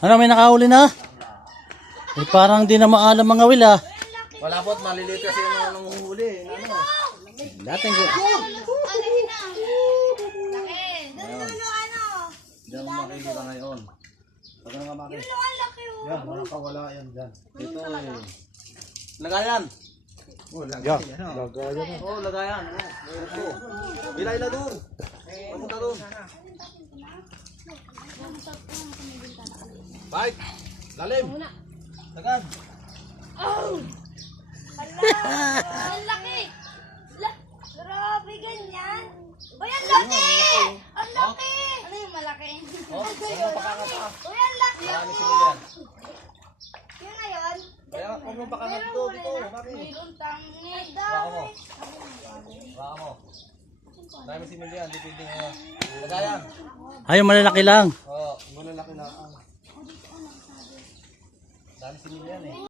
Ano, may nakahuli na? Eh, parang di na maalam mga wil ah. Wala po't maliliit kasi yung nanguhuli. Ano? Dating ko. Diyan mo makikita ngayon. Pag nga makikita. Yan, makakawala yan dyan. Ito eh. Lagayan. Oh, lagayan. Lagayan. Oh, lagayan. Ito. Ila doon. Papunta doon. Bye. Lalim. Tagad. Ang laki! Grabe ganyan! Uy, ang laki! Ang laki! Ano yung malaki? Oh, ano pakakata? Uy, ang laki! Marami sila yan. Yun na yun? Kaya kung mo pakakata dito, dito. Bakit? Mayroon tangi. Baka mo. Baka mo. Dami si Milian, dipinding mo. Lagayan. Ay, malalaki lang. Oo, malalaki na. Dami si Milian eh.